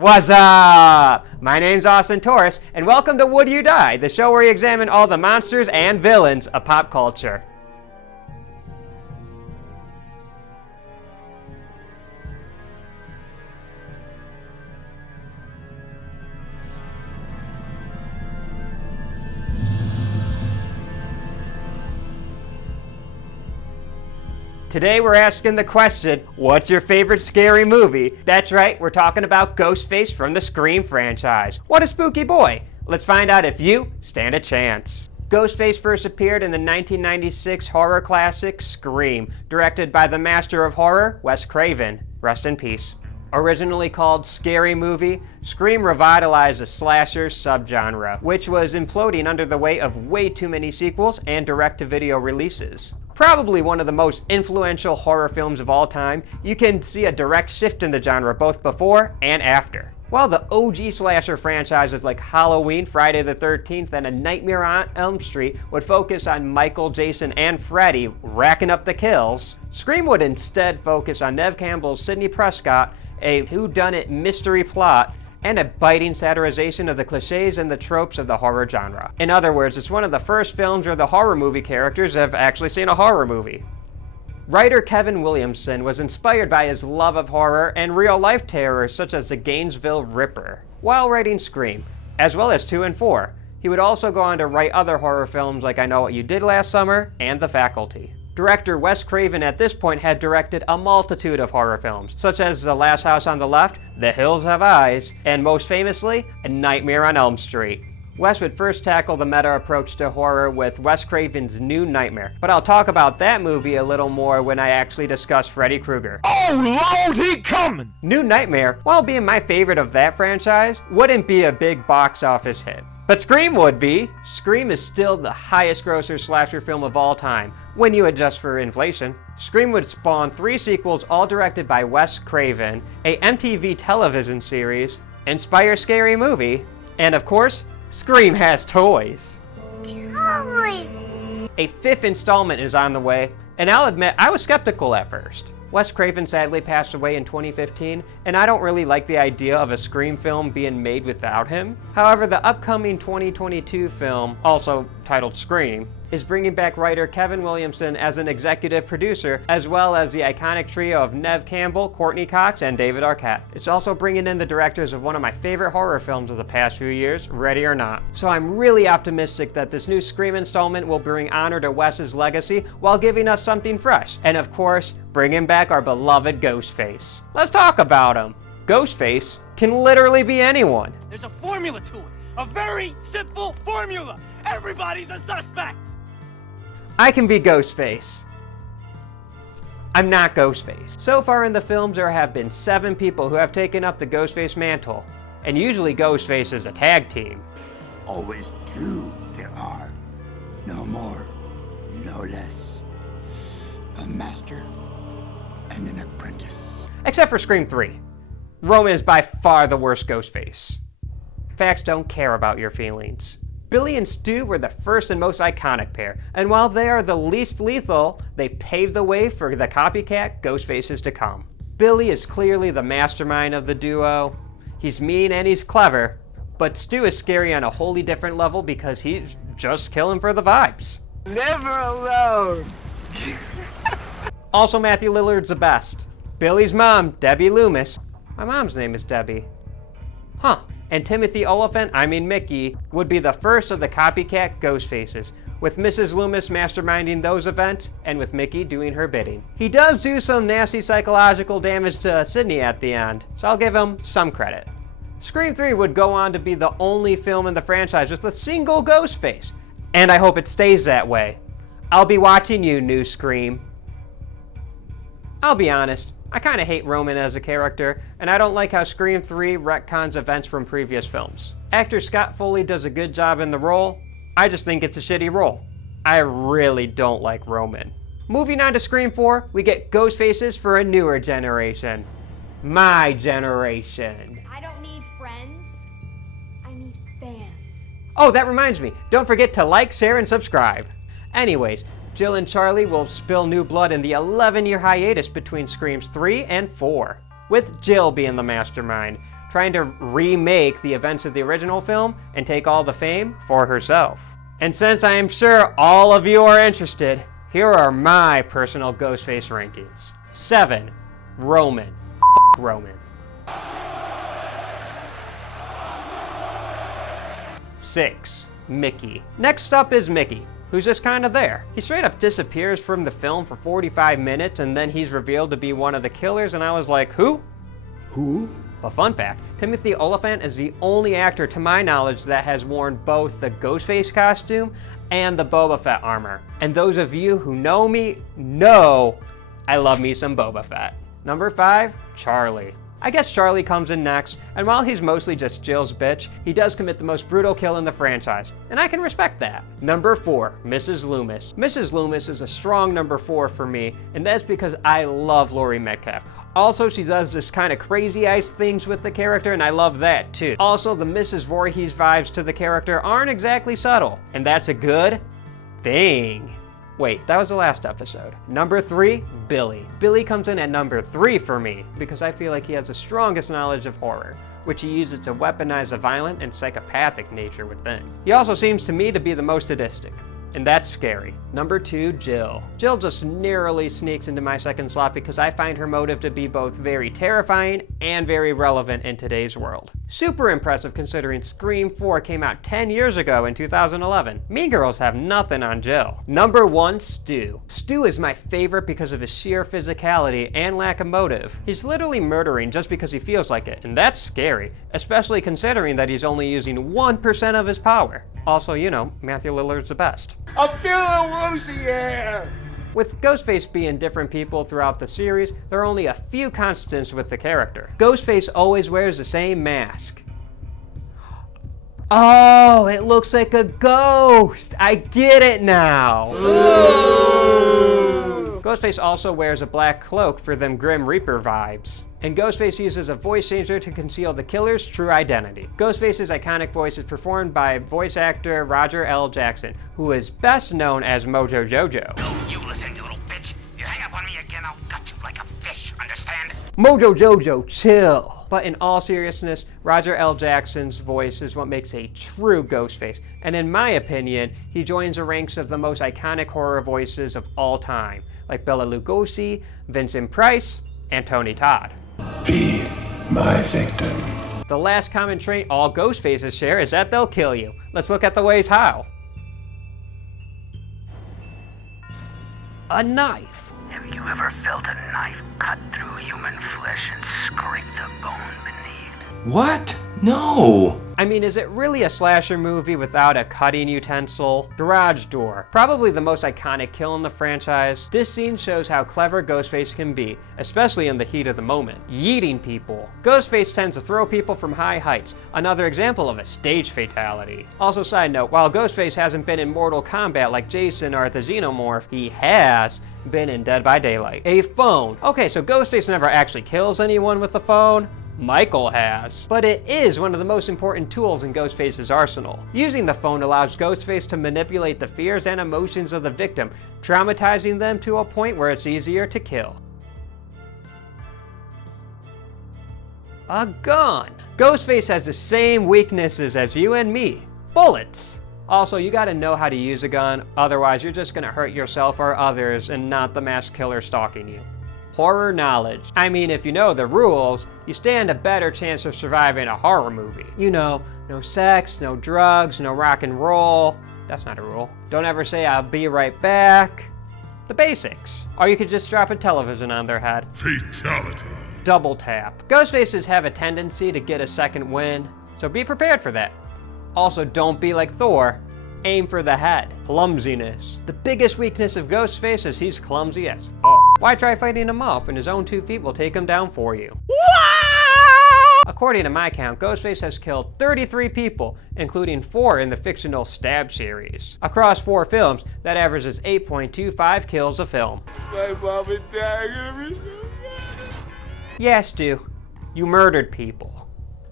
What's up? My name's Austin Torres, and welcome to Would You Die, the show where we examine all the monsters and villains of pop culture. Today we're asking the question, what's your favorite scary movie? That's right, we're talking about Ghostface from the Scream franchise. What a spooky boy! Let's find out if you stand a chance. Ghostface first appeared in the 1996 horror classic Scream, directed by the master of horror, Wes Craven. Rest in peace. Originally called Scary Movie, Scream revitalized the slasher subgenre, which was imploding under the weight of way too many sequels and direct-to-video releases. Probably one of the most influential horror films of all time, you can see a direct shift in the genre both before and after. While the OG slasher franchises like Halloween, Friday the 13th, and A Nightmare on Elm Street would focus on Michael, Jason, and Freddy racking up the kills, Scream would instead focus on Neve Campbell's Sidney Prescott, a whodunit mystery plot, and a biting satirization of the cliches and the tropes of the horror genre. In other words, it's one of the first films where the horror movie characters have actually seen a horror movie. Writer Kevin Williamson was inspired by his love of horror and real-life terrors such as the Gainesville Ripper while writing Scream, as well as 2 and 4. He would also go on to write other horror films like I Know What You Did Last Summer and The Faculty. Director Wes Craven at this point had directed a multitude of horror films, such as The Last House on the Left, The Hills Have Eyes, and most famously, A Nightmare on Elm Street. Wes would first tackle the meta approach to horror with Wes Craven's New Nightmare, but I'll talk about that movie a little more when I actually discuss Freddy Krueger. Oh Lord, he coming! New Nightmare, while being my favorite of that franchise, wouldn't be a big box office hit. But Scream would be. Scream is still the highest grosser slasher film of all time, when you adjust for inflation. Scream would spawn 3 sequels all directed by Wes Craven, a MTV television series, Inspire Scary Movie, and of course, Scream has toys. Toys! A 5th installment is on the way, and I'll admit I was skeptical at first. Wes Craven sadly passed away in 2015, and I don't really like the idea of a Scream film being made without him. However, the upcoming 2022 film, also titled Scream, is bringing back writer Kevin Williamson as an executive producer, as well as the iconic trio of Neve Campbell, Courtney Cox, and David Arquette. It's also bringing in the directors of one of my favorite horror films of the past few years, Ready or Not. So I'm really optimistic that this new Scream installment will bring honor to Wes's legacy while giving us something fresh. And of course, bringing back our beloved Ghostface. Let's talk about him. Ghostface can literally be anyone. There's a formula to it. A very simple formula. Everybody's a suspect. I can be Ghostface. I'm not Ghostface. So far in the films, there have been 7 people who have taken up the Ghostface mantle, and usually Ghostface is a tag team. Always 2 there are. No more, no less. A master and an apprentice. Except for Scream 3. Roman is by far the worst Ghostface. Facts don't care about your feelings. Billy and Stu were the first and most iconic pair, and while they are the least lethal, they paved the way for the copycat Ghostfaces to come. Billy is clearly the mastermind of the duo. He's mean and he's clever, but Stu is scary on a wholly different level because he's just killing for the vibes. Never alone. Also, Matthew Lillard's the best. Billy's mom, Debbie Loomis. My mom's name is Debbie. Huh. And Timothy Oliphant, Mickey, would be the first of the copycat Ghostfaces, with Mrs. Loomis masterminding those events, and with Mickey doing her bidding. He does do some nasty psychological damage to Sidney at the end, so I'll give him some credit. Scream 3 would go on to be the only film in the franchise with a single Ghostface, and I hope it stays that way. I'll be watching you, new Scream. I'll be honest, I kinda hate Roman as a character, and I don't like how Scream 3 retcons events from previous films. Actor Scott Foley does a good job in the role, I just think it's a shitty role. I really don't like Roman. Moving on to Scream 4, we get Ghostfaces for a newer generation. My generation. I don't need friends. I need fans. Oh, that reminds me, don't forget to like, share, and subscribe. Anyways, Jill and Charlie will spill new blood in the 11-year hiatus between Screams 3 and 4, with Jill being the mastermind. trying to remake the events of the original film and take all the fame for herself. And since I am sure all of you are interested, here are my personal Ghostface rankings. 7. Roman. F*** Roman. 6. Mickey. Next up is Mickey, who's just kind of there. He straight up disappears from the film for 45 minutes and then he's revealed to be one of the killers and I was like, who? Who? But fun fact, Timothy Olyphant is the only actor to my knowledge that has worn both the Ghostface costume and the Boba Fett armor. And those of you who know me know I love me some Boba Fett. Number 5, Charlie. I guess Charlie comes in next, and while he's mostly just Jill's bitch, he does commit the most brutal kill in the franchise, and I can respect that. Number 4, Mrs. Loomis. Mrs. Loomis is a strong number 4 for me, and that's because I love Laurie Metcalf. Also, she does this kind of crazy ice things with the character, and I love that too. Also, the Mrs. Voorhees vibes to the character aren't exactly subtle, and that's a good thing. Wait, that was the last episode. Number 3, Billy. Billy comes in at number 3 for me because I feel like he has the strongest knowledge of horror, which he uses to weaponize the violent and psychopathic nature within. He also seems to me to be the most sadistic, and that's scary. Number 2, Jill. Jill just narrowly sneaks into my second slot because I find her motive to be both very terrifying and very relevant in today's world. Super impressive considering Scream 4 came out 10 years ago in 2011. Mean Girls have nothing on Jill. Number 1, Stu. Stu is my favorite because of his sheer physicality and lack of motive. He's literally murdering just because he feels like it, and that's scary, especially considering that he's only using 1% of his power. Also, you know, Matthew Lillard's the best. I'm feeling woozy here. With Ghostface being different people throughout the series, there are only a few constants with the character. Ghostface always wears the same mask. Oh, it looks like a ghost! I get it now! Ooh. Ghostface also wears a black cloak for them Grim Reaper vibes. And Ghostface uses a voice changer to conceal the killer's true identity. Ghostface's iconic voice is performed by voice actor Roger L. Jackson, who is best known as Mojo Jojo. You listen, you little bitch. You hang up on me again, I'll gut you like a fish, understand? Mojo Jojo, chill! But in all seriousness, Roger L. Jackson's voice is what makes a true Ghostface, and in my opinion, he joins the ranks of the most iconic horror voices of all time, like Bela Lugosi, Vincent Price, and Tony Todd. Be my victim. The last common trait all Ghostfaces share is that they'll kill you. Let's look at the ways how. A knife. Have you ever felt a knife cut through human flesh and scrape the bone beneath? What? No. I mean, is it really a slasher movie without a cutting utensil? Garage door. Probably the most iconic kill in the franchise. This scene shows how clever Ghostface can be, especially in the heat of the moment. Yeeting people. Ghostface tends to throw people from high heights, another example of a stage fatality. Also, side note, while Ghostface hasn't been in Mortal Kombat like Jason or the Xenomorph, he has been in Dead by Daylight. A phone. Okay, so Ghostface never actually kills anyone with a phone. Michael has. But it is one of the most important tools in Ghostface's arsenal. Using the phone allows Ghostface to manipulate the fears and emotions of the victim, traumatizing them to a point where it's easier to kill. A gun. Ghostface has the same weaknesses as you and me. Bullets. Also, you gotta know how to use a gun, otherwise you're just gonna hurt yourself or others and not the masked killer stalking you. Horror knowledge. I mean, if you know the rules, you stand a better chance of surviving a horror movie. You know, no sex, no drugs, no rock and roll. That's not a rule. Don't ever say I'll be right back. The basics. Or you could just drop a television on their head. Fatality. Double tap. Ghostfaces have a tendency to get a second wind, so be prepared for that. Also, don't be like Thor. Aim for the head. Clumsiness. The biggest weakness of Ghostface is he's clumsy as fuck. Why try fighting him off when his own 2 feet will take him down for you? According to my count, Ghostface has killed 33 people, including 4 in the fictional Stab series. Across 4 films, that averages 8.25 kills a film. My mom and dad are gonna be so mad. Yeah, Stu, you murdered people.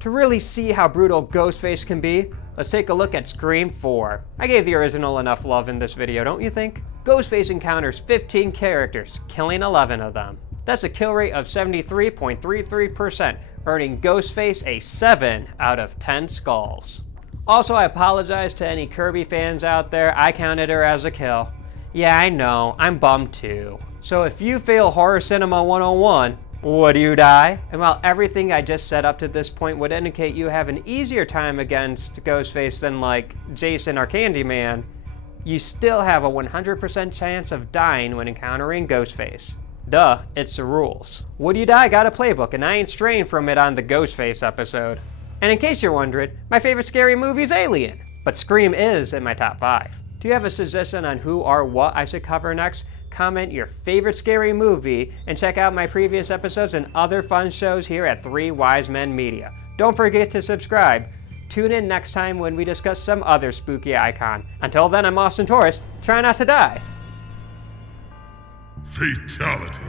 To really see how brutal Ghostface can be, let's take a look at Scream 4. I gave the original enough love in this video, don't you think? Ghostface encounters 15 characters, killing 11 of them. That's a kill rate of 73.33%, earning Ghostface a 7 out of 10 skulls. Also, I apologize to any Kirby fans out there. I counted her as a kill. Yeah, I know, I'm bummed too. So if you fail Horror Cinema 101, would you die? And while everything I just said up to this point would indicate you have an easier time against Ghostface than like Jason or Candyman, you still have a 100% chance of dying when encountering Ghostface. Duh, it's the rules. Would You Die got a playbook, and I ain't straying from it on the Ghostface episode. And in case you're wondering, my favorite scary movie is Alien, but Scream is in my top 5. Do you have a suggestion on who or what I should cover next? Comment your favorite scary movie, and check out my previous episodes and other fun shows here at 3 Wise Men Media. Don't forget to subscribe. Tune in next time when we discuss some other spooky icon. Until then, I'm Austin Torres. Try not to die. Fatality.